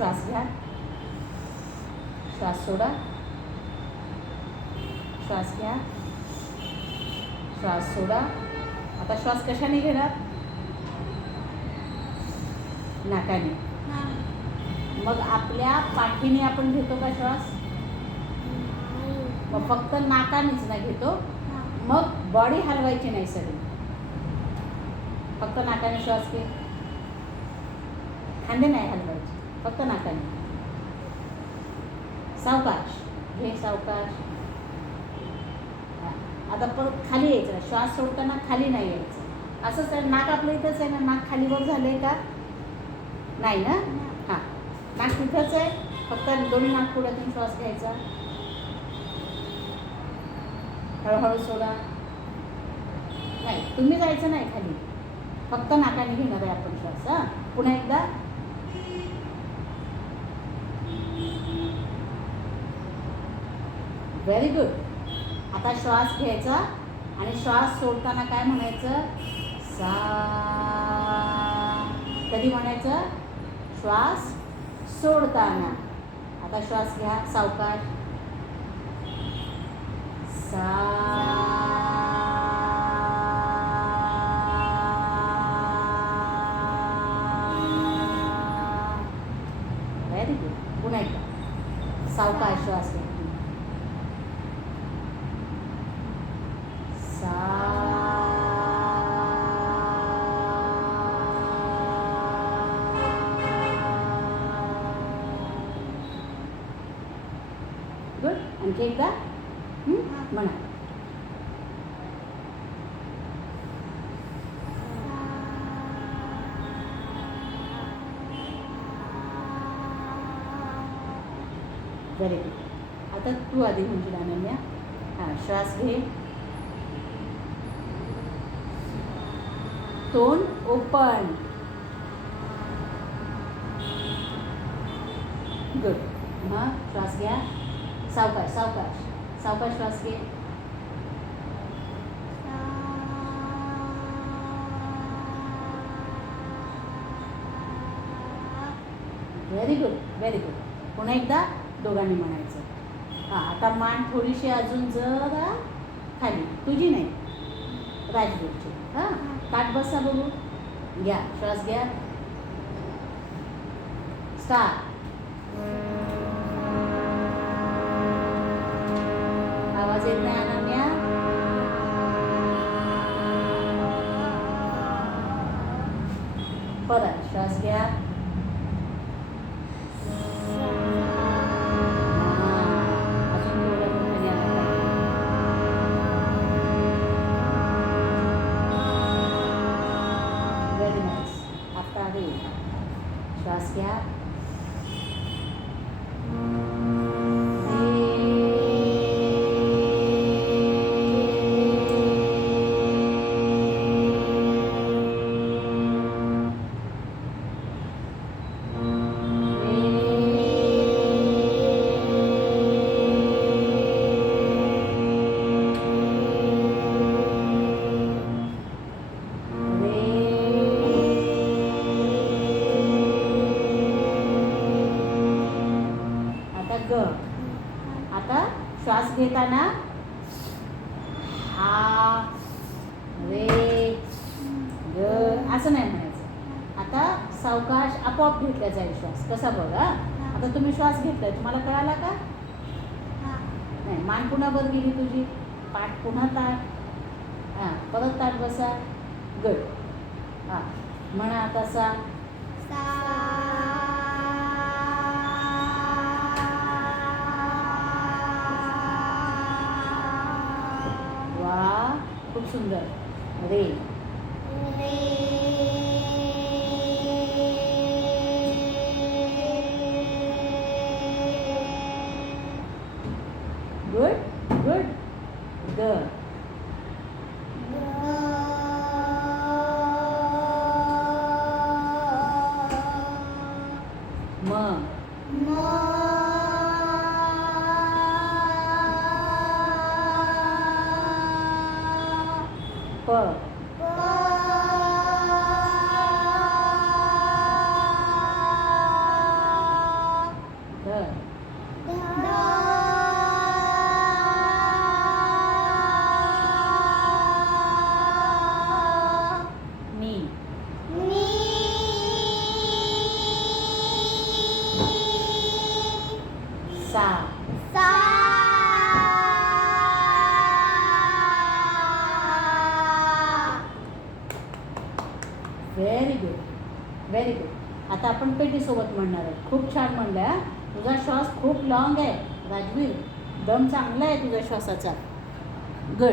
श्वास घ्या, श्वास सोडा, श्वास घ्या, श्वास सोडा. आता श्वास कशाने घेणार? नाकाने. मग आपल्या पाठीने आपण घेतो का श्वास? मग फक्त नाकानेच ना घेतो. मग बॉडी हलवायची नाही सगळी, फक्त नाकाने श्वास घे. खांदे नाही हलवायचे, फक्त नाकाने. सावकाश घे, सावकाश. आता परत खाली यायचं. श्वास सोडताना खाली नाही यायचं. असंच आहे. नाक आपलं इथंच आहे ना. नाक खालीवर झालं आहे का? नाही ना. हां, नाक तिथंच आहे. फक्त दोन्ही नाकपुड्यातून श्वास घ्यायचा. हळूहळू सोडा. नाही, तुम्ही जायचं नाही खाली, फक्त नाकाने घेणार आहे आपण श्वास. हां, पुन्हा एकदा. Very good. आता श्वास घ्यायचा आणि श्वास सोडताना काय म्हणायचं? सा. कधी म्हणायचं? श्वास सोडताना. आता श्वास घ्या, सावकाश. सा. Very good. पुन्हा एकदा सावकाश श्वास घ्या. गुड. आणखी एकदा म्हणा. Very good. आता तू आधी म्हणजे अनन्या. हां, श्वास घे, तोंड ओपन. गुड. हां, श्वास घ्या, सावकाश सावकाश सावकाश श्वास घे. Very good, very good. पुन्हा एकदा दोघांनी म्हणायचं. हां, आता मान थोडीशी अजून जरा खाली, तुझी नाही, राजगुरूची. हां, ताट बसा बघू. घ्या, श्वास घ्या, स्टार्ट. आवाज येत नाही अनन्या? परत श्वास घ्या. अजून थोडं मोठं घ्या. Very nice. आता आहे श्वास घ्या. आता श्वास घेताना हा रे ग असं नाही म्हणायचं. आता सावकाश आपोआप घेतला जाईल श्वास. कसा बघा. आता तुम्ही श्वास घेतलाय, तुम्हाला कळाला का? नाही, मान पुन्हा वर गेली तुझी, पाठ पुन्हा ताट. हां, परत ताट बसा. गुड. हां, म्हणा आता सा. वा, खूप सुंदर. रे. Good good. ग. म. प. सा. सा. Very good, very good. आता आपण पेटीसोबत म्हणणार आहे. खूप छान म्हणलं हा. तुझा श्वास खूप लॉंग आहे राजवीर. दम चांगला आहे तुझ्या श्वासाचा. गुड.